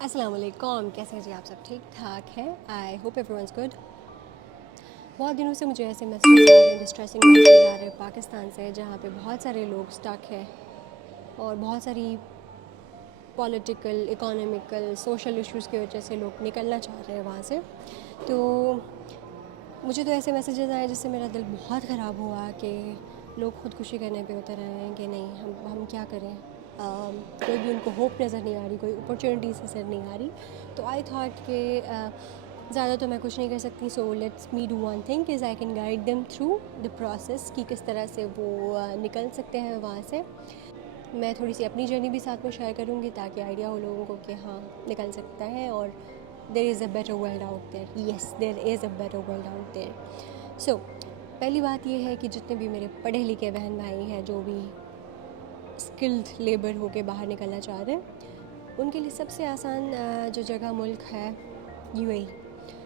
السلام علیکم، کیسے ہیں جی آپ سب؟ ٹھیک ٹھاک ہیں؟ I hope everyone's good. بہت دنوں سے مجھے ایسے میسیجز آ رہے ہیں، ڈسٹریسنگ میسیجز آ رہے ہیں پاکستان سے، جہاں پہ بہت سارے لوگ اسٹک ہیں اور بہت ساری پولیٹیکل، اکانومیکل، سوشل ایشوز کی وجہ سے لوگ نکلنا چاہ رہے ہیں وہاں سے. تو مجھے تو ایسے میسیجز آئے جس سے میرا دل بہت خراب ہوا کہ لوگ خودکشی کرنے پہ اتر رہے ہیں کہ نہیں، ہم کیا کریں. کوئی بھی ان کو ہوپ نظر نہیں آ رہی، کوئی اپرچونیٹیز نظر نہیں آ رہی. تو آئی تھاٹ کہ زیادہ تو میں کچھ نہیں کر سکتی، so let's me do one thing is I can guide them through the process کہ کس طرح سے وہ نکل سکتے ہیں وہاں سے. میں تھوڑی سی اپنی جرنی بھی ساتھ میں شیئر کروں گی تاکہ آئیڈیا ہو لوگوں کو کہ ہاں نکل سکتا ہے اور there is a better world out there. Yes, there is a better world out there. So پہلی بات یہ ہے کہ جتنے بھی میرے پڑھے لکھے بہن بھائی ہیں جو بھی اسکلڈ لیبر ہو کے باہر نکلنا چاہ رہے ہیں، ان کے لیے سب سے آسان جو جگہ ملک ہے یو اے ای،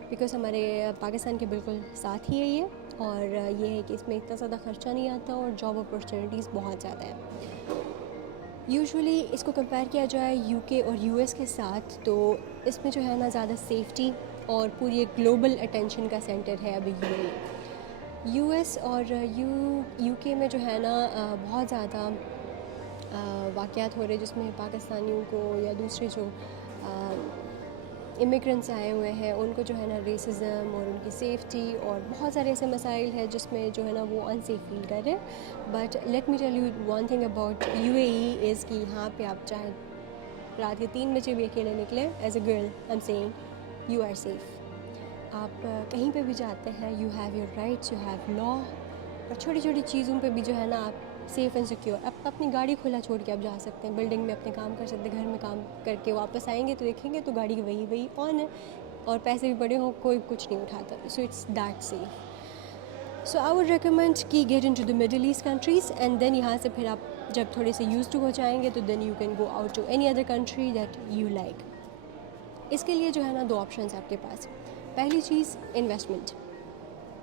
بیکاز ہمارے پاکستان کے بالکل ساتھ ہی ہے یہ. اور یہ ہے کہ اس میں اتنا زیادہ خرچہ نہیں آتا اور جاب اپرچونیٹیز بہت زیادہ ہیں. یوزولی اس کو کمپیئر کیا جائے یو کے اور یو ایس کے ساتھ، تو اس میں جو ہے نا زیادہ سیفٹی اور پوری ایک گلوبل اٹینشن کا سینٹر ہے ابھی you A E. U S اور یو کے میں جو ہے نا بہت زیادہ واقعات ہو رہے جس میں پاکستانیوں کو یا دوسرے جو امیگرنٹس آئے ہوئے ہیں ان کو جو ہے نا ریسزم اور ان کی سیفٹی اور بہت سارے ایسے مسائل ہیں جس میں جو ہے نا وہ انسیف فیل کر رہے ہیں. But let me tell you one thing about U A E is کہ یہاں پہ آپ چاہے رات کے 3 بجے بھی اکیلے نکلیں، as a girl I am saying you are safe. آپ کہیں پہ بھی جاتے ہیں، you have your rights, you have law. اور چھوٹی چھوٹی چیزوں پہ بھی جو ہے نا آپ سیف اینڈ سیکیور. آپ اپنی گاڑی کھلا چھوڑ کے آپ جا سکتے ہیں، بلڈنگ میں اپنے کام کر سکتے ہیں، گھر میں کام کر کے واپس آئیں گے تو دیکھیں گے تو گاڑی وہی آن ہے اور پیسے بھی بڑے ہوں، کوئی کچھ نہیں اٹھاتا. So it's that safe. So I would recommend کہ get into the Middle East countries and then یہاں سے پھر آپ جب تھوڑے سے یوز ٹو ہو جائیں گے تو then you can go out to any other country that you like. اس کے لیے جو ہے نا 2 آپشنس آپ کے پاس. پہلی چیز انویسٹمنٹ.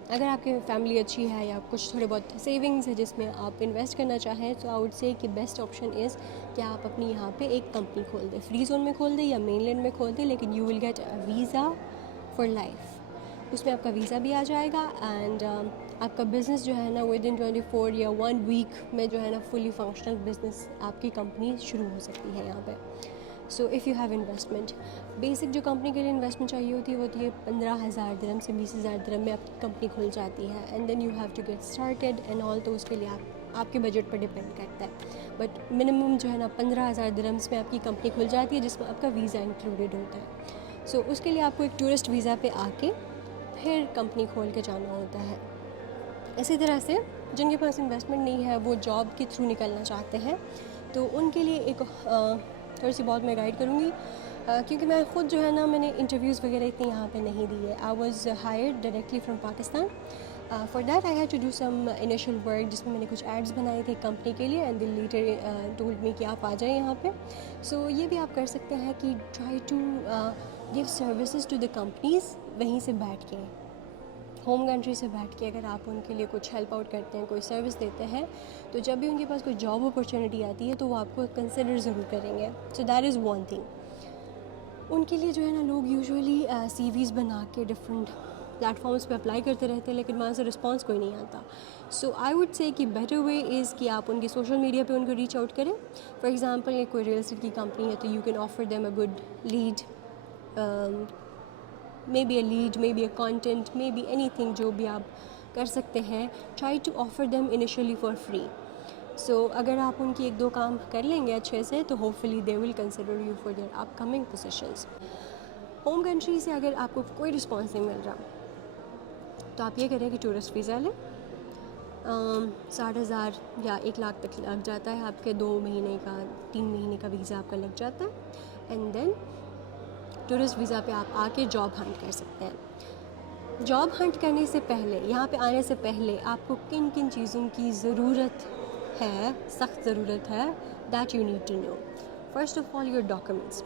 اگر آپ کی فیملی اچھی ہے یا کچھ تھوڑے بہت سیونگز ہے جس میں آپ انویسٹ کرنا چاہیں، تو آئی ووڈ سے کہ بیسٹ آپشن از کہ آپ اپنی یہاں پہ ایک کمپنی کھول دیں، فری زون میں کھول دیں یا مین لینڈ میں کھول دیں، لیکن you will get a visa for life. اس میں آپ کا ویزا بھی آ جائے گا اینڈ آپ کا بزنس جو ہے نا ود ان 24 یا 1 ویک میں جو ہے نا فلی فنکشنل بزنس آپ کی کمپنی شروع ہو سکتی ہے یہاں پہ. So if you have investment, basic جو کمپنی کے لیے انویسٹمنٹ چاہیے ہوتی ہے وہ ہوتی ہے 15,000 درہم سے 20,000 درہم میں آپ کی کمپنی کھل جاتی ہے. And then you have to get started and all. تو اس کے لیے آپ کے بجٹ پر ڈپینڈ کرتا ہے، بٹ منیمم جو ہے نا 15,000 درہمس میں آپ کی کمپنی کھل جاتی ہے جس میں آپ کا ویزا انکلوڈیڈ ہوتا ہے. سو اس کے لیے آپ کو ایک ٹورسٹ ویزا پہ آ کے پھر کمپنی کھول کے جانا ہوتا ہے. اسی طرح سے جن کے پاس انویسٹمنٹ نہیں ہے وہ جاب کے تھرو نکلنا چاہتے ہیں، تو ان کے لیے ایک تھوڑی سی بہت میں گائڈ کروں گی، کیونکہ میں خود جو ہے نا میں نے انٹرویوز وغیرہ اتنی یہاں پہ نہیں دی ہے. I was hired directly from Pakistan. For that I had to do some initial work جس میں میں نے کچھ ایڈس بنائے تھے کمپنی کے لیے and they later told me کہ آپ آ جائیں یہاں پہ. سو یہ بھی آپ کر سکتے ہیں کہ try to give services to the companies وہیں سے بیٹھ کے، ہوم کنٹری سے بیٹھ کے. اگر آپ ان کے لیے کچھ ہیلپ آؤٹ کرتے ہیں، کوئی سروس دیتے ہیں، تو جب بھی ان کے پاس کوئی جاب اپرچونیٹی آتی ہے تو وہ آپ کو کنسیڈر ضرور کریں گے. So that is one thing. ان کے لیے جو ہے نا لوگ یوزولی سی ویز بنا کے ڈفرینٹ پلیٹ فارمس پہ اپلائی کرتے رہتے ہیں لیکن وہاں سے رسپانس کوئی نہیں آتا. سو آئی ووڈ سے کہ بیٹر وے از کہ آپ ان کی سوشل میڈیا پہ ان کو ریچ آؤٹ کریں. فار ایگزامپل کوئی ریئل اسٹیٹ کی کمپنی ہے تو you can offer them a good lead, may be a lead, may be a content, may be anything جو بھی آپ کر سکتے ہیں. Try to offer them initially for free. So اگر آپ ان کی 1-2 کام کر لیں گے اچھے سے تو hopefully they will consider you for their upcoming positions. Home country سے اگر آپ کو کوئی رسپانس نہیں مل رہا تو آپ یہ کریں کہ ٹورسٹ ویزا لیں. 60,000 یا 1 لاکھ تک لگ جاتا ہے آپ کے 2 مہینے کا 3 مہینے کا ویزا آپ کا لگ جاتا ہے. اینڈ دین ٹورسٹ ویزا پہ آپ آ کے جاب ہنٹ کر سکتے ہیں. جاب ہنٹ کرنے سے پہلے، یہاں پہ آنے سے پہلے آپ کو کن کن چیزوں کی ضرورت ہے، سخت ضرورت ہے، that you need to know. First of all your documents.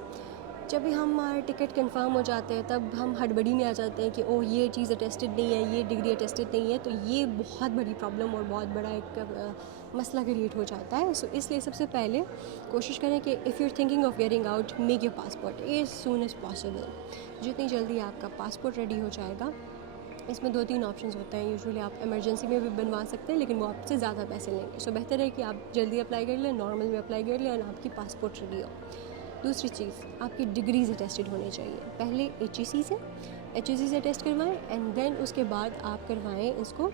جب بھی ہمارا ٹکٹ کنفرم ہو جاتا ہے تب ہم ہڑبڑی میں آ جاتے ہیں کہ اوہ یہ چیز اٹیسٹڈ نہیں ہے, یہ ڈگری اٹیسٹڈ نہیں ہے, تو یہ بہت بڑی پرابلم اور بہت بڑا ایک مسئلہ کریٹ ہو جاتا ہے. سو اس لیے سب سے پہلے کوشش کریں کہ if you are thinking of getting out, make your passport as soon as possible. جتنی جلدی آپ کا پاسپورٹ ریڈی ہو جائے گا. اس میں 2-3 آپشنز ہوتے ہیں. یوزلی آپ ایمرجنسی میں بھی بنوا سکتے ہیں, لیکن وہ آپ سے زیادہ پیسے لیں گے. سو بہتر ہے کہ آپ جلدی اپلائی کر لیں, نارمل میں اپلائی کر لیں اور آپ کی پاسپورٹ ریڈی ہو. دوسری چیز, آپ کی ڈگریز اٹیسٹڈ ہونی چاہیے. پہلے HEC سے ٹیسٹ کروائیں, اینڈ دین اس کے بعد آپ کروائیں اس کو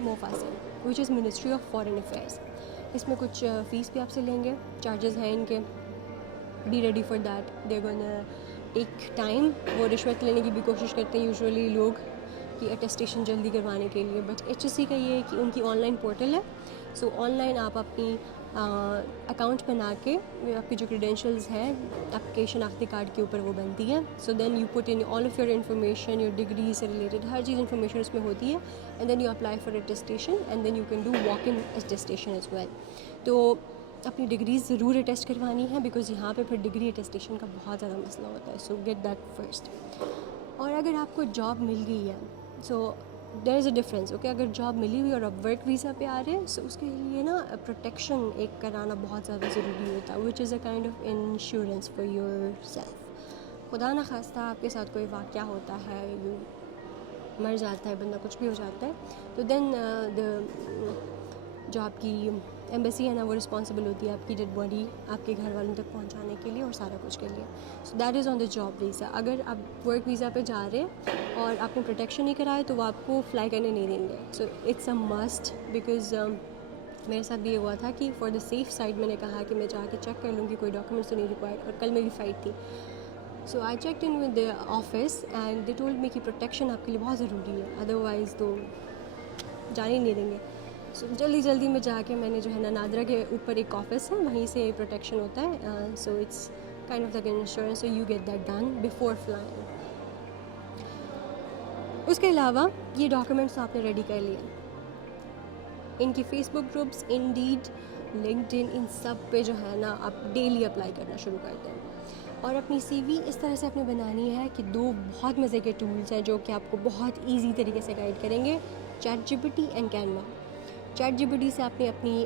موفا سے, وچ از منسٹری آف فارن افیئرس. اس میں کچھ فیس بھی آپ سے لیں گے, چارجز ہیں ان کے. Be ready for that. They gone ایک ٹائم. وہ رشوت لینے کی بھی کوشش کرتے ہیں یوزلی لوگ کہ اٹیسٹیشن جلدی کروانے کے لیے, بٹ HEC کا یہ ہے کہ ان کی آن لائن پورٹل ہے. سو آن لائن آپ اپنی اکاؤنٹ بنا کے, آپ کی جو کریڈینشیلز ہیں اپلیکیشن شناختی کارڈ کے اوپر وہ بنتی ہے. So then you put in all of your information, your degree سے ریلیٹڈ ہر چیز انفارمیشن اس میں ہوتی ہے, and then you apply for attestation, and then you can do walk in attestation as well. تو اپنی ڈگریز ضرور اٹیسٹ کروانی ہے, بیکاز یہاں پہ پھر ڈگری اٹیسٹیشن کا بہت زیادہ مسئلہ ہوتا ہے. So get that first. اور اگر آپ کو جاب مل گئی ہے, so there is a difference. Okay, اگر جاب ملی ہوئی اور آپ ورک ویزا پہ آ رہے ہیں, سو اس کے لیے نا پروٹیکشن ایک کرانا بہت زیادہ ضروری ہوتا ہے, which is a kind of insurance for yourself. خدا نخواستہ آپ کے ساتھ کوئی واقعہ ہوتا ہے, یو مر جاتا ہے بندہ, کچھ بھی ہو جاتا ہے, تو دین جو آپ کی ایمبیسی ہے نا وہ رسپانسبل ہوتی ہے آپ کی ڈیڈ باڈی آپ کے گھر والوں تک پہنچانے کے لیے اور سارا کچھ کے لیے. سو that is on the job visa. اگر آپ ورک ویزا پہ جا رہے ہیں اور آپ نے پروٹیکشن نہیں کرایا تو وہ آپ کو فلائی کرنے نہیں دیں گے. So it's a must, because میرے ساتھ بھی یہ ہوا تھا کہ فار دا سیف سائڈ میں نے کہا کہ میں جا کے چیک کر لوں کہ کوئی ڈاکیومنٹس تو نہیں ریکوائرڈ, اور کل میری فلائٹ تھی. So I checked in with the office and they told me کہ پروٹیکشن آپ کے لیے بہت ضروری ہے, ادروائز تو جانے ہی نہیں دیں گے. سو جلدی میں جا کے میں نے جو ہے نا نادرا کے اوپر ایک آفس ہے, وہیں سے پروٹیکشن ہوتا ہے. So it's kind of like insurance, so you get that done before flying. اس کے علاوہ یہ ڈاکیومنٹس آپ نے ریڈی کر لیے. ان کی فیس بک گروپس, انڈیڈ, لنکڈ ان, ان سب پہ جو ہے نا آپ ڈیلی اپلائی کرنا شروع کر دیں. اور اپنی CV اس طرح سے آپ نے بنانی ہے کہ 2 بہت مزے کے ٹولز ہیں جو کہ آپ کو بہت ایزی طریقے سے گائیڈ کریں گے, ChatGPT اینڈ Canva. ChatGPT سے آپ نے اپنی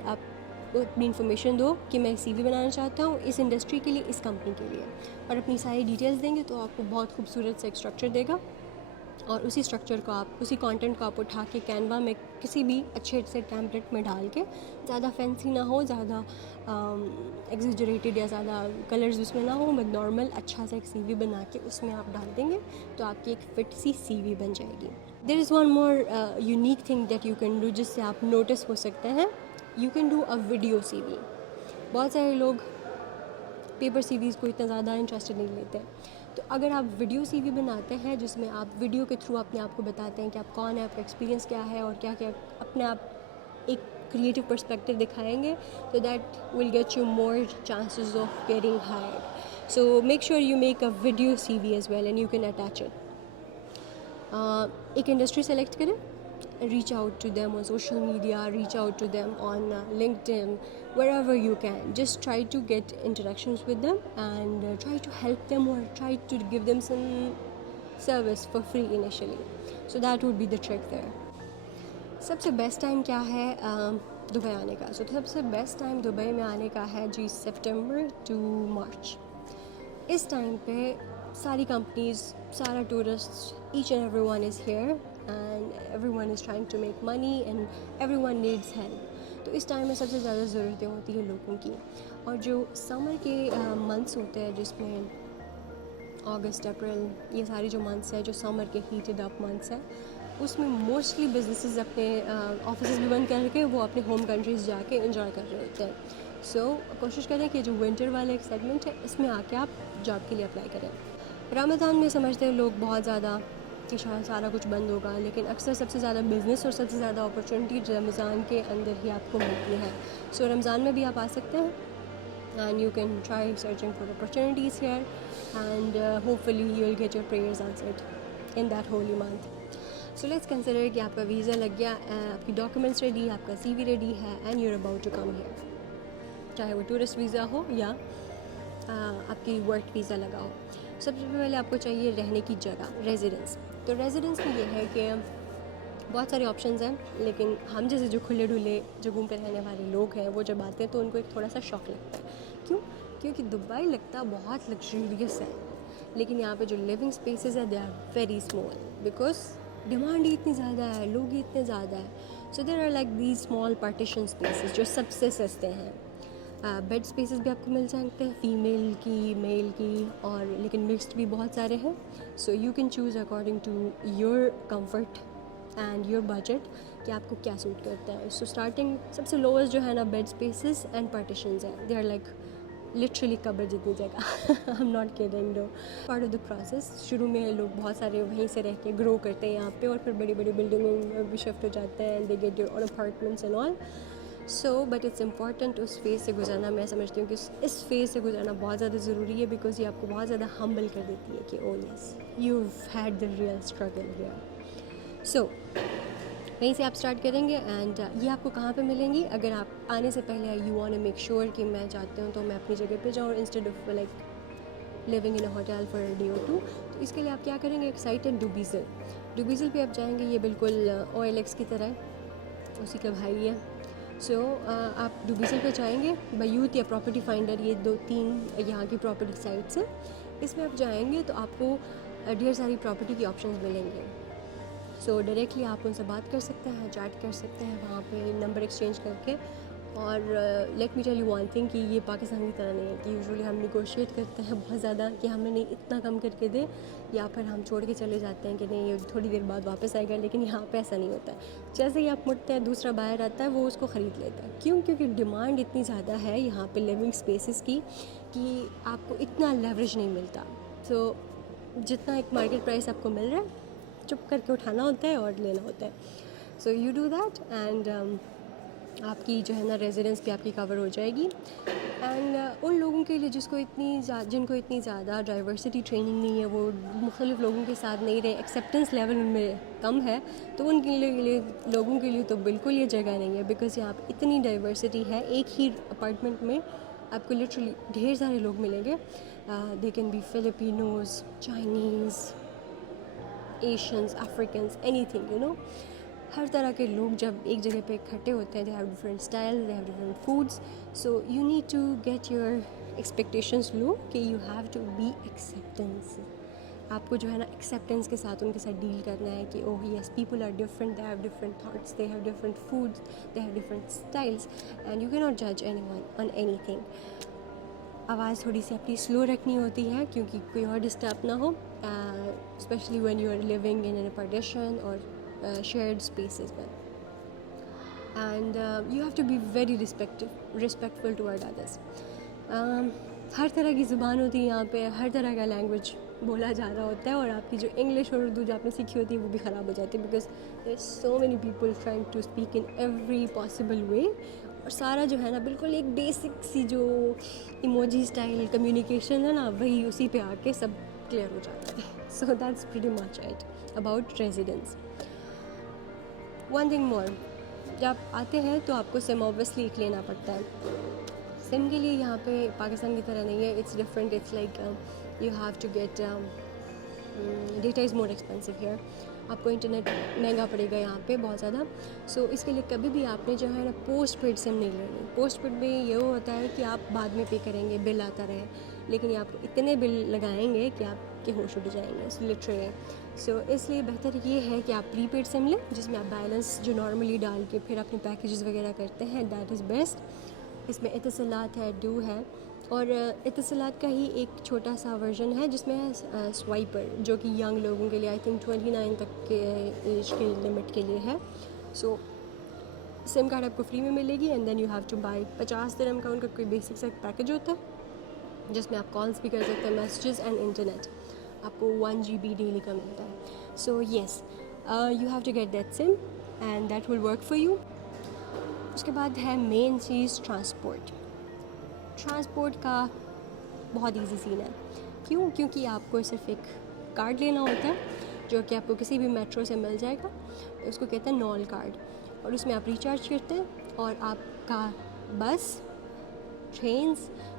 انفارمیشن دو کہ میں CV بنانا چاہتا ہوں اس انڈسٹری کے لیے, اس کمپنی کے لیے, اور اپنی ساری ڈیٹیلز دیں گے تو آپ کو بہت خوبصورت سے ایک اسٹرکچر دے گا. اور اسی اسٹرکچر کو آپ, اسی کانٹینٹ کو آپ اٹھا کے کینوا میں کسی بھی اچھے سے ٹیمپلیٹ میں ڈال کے, زیادہ فینسی نہ ہو, زیادہ ایگزیجریٹڈ یا زیادہ کلرز اس میں نہ ہو, بٹ نارمل اچھا سا ایک CV بنا کے اس میں آپ ڈال دیں گے تو آپ کی ایک فٹ سی CV بن جائے گی. There is one more unique thing that you can do, جس سے آپ نوٹس ہو سکتے ہیں. You can do a video CV. بہت سارے لوگ پیپر CVs کو اتنا زیادہ انٹرسٹڈ نہیں لیتے, تو اگر آپ ویڈیو CV بناتے ہیں جس میں آپ ویڈیو کے تھرو اپنے آپ کو بتاتے ہیں کہ آپ کون ہیں, آپ کا ایکسپیرینس کیا ہے, اور کیا کیا اپنے آپ ایک کریٹو پرسپیکٹیو دکھائیں گے, تو that will get you more chances of getting hired. So make sure you make a video CV as well and you can attach it. ایک انڈسٹری سلیکٹ کریں, reach out to them on social media, reach out to them on LinkedIn, wherever you can. Just try to get interactions with them and try to help them or try to give them some service for free initially. So that would be the trick there. سب سے best time کیا ہے Dubai آنے کا؟ سو سب سے best time Dubai میں آنے کا ہے جی سپٹمبر ٹو مارچ. اس ٹائم پہ ساری کمپنیز, سارا tourist, each and every one is here and everyone is trying to make money and everyone needs help. تو اس ٹائم میں سب سے زیادہ ضرورتیں ہوتی ہیں لوگوں کی. اور جو سمر کے منتھس ہوتے ہیں جس میں اگست, اپریل, یہ سارے جو منتھس ہیں جو سمر کے ہیٹڈ اپ منتھس ہیں, اس میں موسٹلی بزنسز اپنے آفیسز بھی بند کر کے وہ اپنے ہوم کنٹریز جا کے انجوائے کر رہے ہوتے ہیں. سو کوشش کریں کہ جو ونٹر والا ایک سیگمنٹ ہے اس میں آ کے آپ جاب کے لیے اپلائی کریں. رمضان میں سمجھتے ہیں لوگ بہت زیادہ کہ شاید سارا کچھ بند ہوگا, لیکن اکثر سب سے زیادہ بزنس اور سب سے زیادہ اپرچونیٹی رمضان کے اندر ہی آپ کو ملتی ہے. سو رمضان میں بھی آپ آ سکتے ہیں and you can try searching for opportunities here and hopefully you will get your prayers answered in that holy month. So let's consider کہ آپ کا ویزا لگ گیا, آپ کی ڈاکیومنٹس ریڈی, آپ کا CV ریڈی ہے, and you are about to come here, چاہے وہ ٹورسٹ ویزا ہو یا آپ کی ورک ویزا لگا ہو. سب سے پہلے آپ کو چاہیے رہنے کی جگہ, ریزیڈنس. تو ریزیڈنس میں یہ ہے کہ بہت سارے آپشنز ہیں, لیکن ہم جیسے جو کھلے ڈھلے جگہوں پہ رہنے والے لوگ ہیں وہ جب آتے ہیں تو ان کو ایک تھوڑا سا شوق لگتا ہے. کیوں؟ کیونکہ دبئی لگتا بہت لگژریس ہے, لیکن یہاں پہ جو لیونگ اسپیسیز ہیں they are very small, because demand ہی اتنی زیادہ ہے, لوگ ہی اتنے زیادہ ہیں. So there are like these small partition spaces جو سب سے سستے ہیں. بیڈ اسپیسیز بھی آپ کو مل سکتے ہیں, فیمیل کی, میل کی, اور لیکن مکسڈ بھی بہت سارے ہیں. So you can choose according to your comfort and your budget کہ آپ کو کیا سوٹ کرتا ہے. سو اسٹارٹنگ سب سے لوئسٹ جو ہے نا بیڈ اسپیسیز اینڈ پارٹیشنز ہیں, دے آر لائک لٹرلی قبر جتنی جگہ. I am not kidding no. Part of the process, شروع میں لوگ بہت سارے وہیں سے رہ کے گرو کرتے ہیں یہاں پہ, اور پھر بڑی بڑی بلڈنگوں میں بھی شفٹ ہو جاتے ہیں, they get their own apartments and all. So but it's important اس فیز سے گزرنا. میں سمجھتی ہوں کہ اس فیز سے گزرنا بہت زیادہ ضروری ہے, بیکاز یہ آپ کو بہت زیادہ ہمبل کر دیتی ہے کہ oh yes you had the real struggle here. So وہیں سے آپ اسٹارٹ کریں گے. اینڈ یہ آپ کو کہاں پہ ملیں گی؟ اگر آپ آنے سے پہلے you want to make sure کہ میں چاہتی ہوں تو میں اپنی جگہ پہ جاؤں instead of like living in a hotel for a day اور ٹو. تو اس کے لیے آپ کیا کریں گے؟ ایک سائٹ ہے ڈوبیزل. ڈوبیزل پہ آپ جائیں گے, یہ بالکل او ایل ایکس کی طرح ہے, اسی کا بھائی ہے. سو آپ ڈوبیزل پہ جائیں گے, بیوت یا پراپرٹی فائنڈر, یہ 2-3 یہاں کی پراپرٹی سائٹس ہیں. اس میں آپ جائیں گے تو آپ کو ڈھیر ساری پراپرٹی کی آپشنز ملیں گے. سو ڈائریکٹلی آپ ان سے بات کر سکتے ہیں, چیٹ کر سکتے ہیں وہاں پہ نمبر ایکسچینج کر کے. اور late me tell you one thing کہ یہ پاکستان کی طرح نہیں ہے کہ یوزولی ہم نیگوشیٹ کرتے ہیں بہت زیادہ کہ ہمیں نہیں اتنا کم کر کے دے, یا پھر ہم چھوڑ کے چلے جاتے ہیں کہ نہیں یہ تھوڑی دیر بعد واپس آئے گا. لیکن یہاں پہ ایسا نہیں ہوتا ہے. جیسے ہی آپ مڑتے ہیں دوسرا بائر آتا ہے وہ اس کو خرید لیتا ہے. کیوں؟ کیونکہ ڈیمانڈ اتنی زیادہ ہے یہاں پہ لیونگ اسپیسیز کی کہ آپ کو اتنا لیوریج نہیں ملتا. سو جتنا ایک مارکیٹ پرائس آپ کو مل رہا ہے چپ کر کے اٹھانا ہوتا ہے اور لینا ہوتا ہے. So you do that, and آپ کی جو ہے نا ریزیڈنس بھی آپ کی کور ہو جائے گی. اینڈ ان لوگوں کے لیے جن کو اتنی زیادہ ڈائیورسٹی ٹریننگ نہیں ہے, وہ مختلف لوگوں کے ساتھ نہیں رہے, ایکسیپٹنس لیول ان میں کم ہے, تو ان کے لیے لوگوں کے لیے تو بالکل یہ جگہ نہیں ہے. بیکاز یہاں پہ اتنی ڈائیورسٹی ہے, ایک ہی اپارٹمنٹ میں آپ کو لٹرلی ڈھیر سارے لوگ ملیں گے. They can be Filipinos, Chinese, Asians, Africans, anything, you know. ہر طرح کے لوگ جب ایک جگہ پہ اکٹھے ہوتے ہیں, they have different style, they have different foods. So you need to get your expectations low کہ you have to be acceptance. آپ کو جو ہے نا ایکسیپٹنس کے ساتھ ان کے ساتھ ڈیل کرنا ہے کہ oh yes people are different, they have different thoughts, they have different foods, they have different styles, and you key not جج anyone on anything. آواز تھوڑی سی اپنی سلو رکھنی ہوتی ہے کیونکہ کوئی اور ڈسٹرب نہ ہو, specially when you are living in a partition or shared spaces میں. And you have to be very respectful toward others. ہر طرح کی زبان ہوتی ہے یہاں پہ, ہر طرح کا لینگویج بولا جا رہا ہوتا ہے, اور آپ کی جو انگلش اور اردو جو آپ نے سیکھی ہوتی ہے وہ بھی خراب ہو جاتی ہے, because there so many people trying to speak in every possible way. اور سارا جو ہے نا بالکل ایک بیسک سی جو ایموجی اسٹائل کمیونیکیشن ہے نا, وہی اسی پہ آ کے سب کلیئر ہو جاتا ہے. So that's pretty much it about residence. One thing more, جب آتے ہیں تو آپ کو سم اوبویسلی ایک لینا پڑتا ہے. سم کے لیے یہاں پہ پاکستان کی طرح نہیں ہے, it's different. It's like you have to get data is more expensive here. آپ کو انٹرنیٹ مہنگا پڑے گا یہاں پہ بہت زیادہ. سو اس کے لیے کبھی بھی آپ نے جو ہے نا پوسٹ پیڈ سم نہیں لینی. پوسٹ پیڈ میں یہ ہوتا ہے کہ آپ بعد میں پے کریں گے, بل آتا رہے, لیکن یہ آپ کو اتنے بل لگائیں گے کہ آپ کے ہوش اڑ جائیں گے لٹرلی. سو اس لیے بہتر یہ ہے کہ آپ پری پیڈ سم لیں, جس میں آپ بیلنس جو نارملی ڈال کے پھر اپنے پیکیجز وغیرہ کرتے ہیں, دیٹ از بیسٹ. اس میں اتصالات ہے, ڈو ہے, اور اتصالات کا ہی ایک چھوٹا سا ورژن ہے جس میں ہے سوائپر, جو کہ ینگ لوگوں کے لیے آئی تھنک 29 تک کے ایج کے لمٹ کے لیے ہے. سو سم کارڈ آپ کو فری میں ملے گی, and then you have to buy 50 درہم کا ان کا کوئی بیسک سا پیکیج ہوتا ہے جس میں آپ کالس بھی کر سکتے ہیں, میسیجز اینڈ انٹرنیٹ. آپ کو 1 GB ڈیلی کا ملتا ہے. So yes you have to get that sim and that will work for you. اس کے بعد ہے مین چیز ٹرانسپورٹ. ٹرانسپورٹ کا بہت ایزی سین ہے. کیوں؟ کیونکہ آپ کو صرف ایک کارڈ لینا ہوتا ہے جو کہ آپ کو کسی بھی میٹرو سے مل جائے گا. اس کو کہتے ہیں نال کارڈ, اور اس میں آپ ریچارج کرتے ہیں, اور آپ کا بس, trains,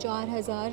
4000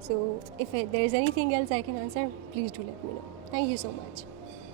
So if there is anything else I can answer, please do let me know. Thank you so much.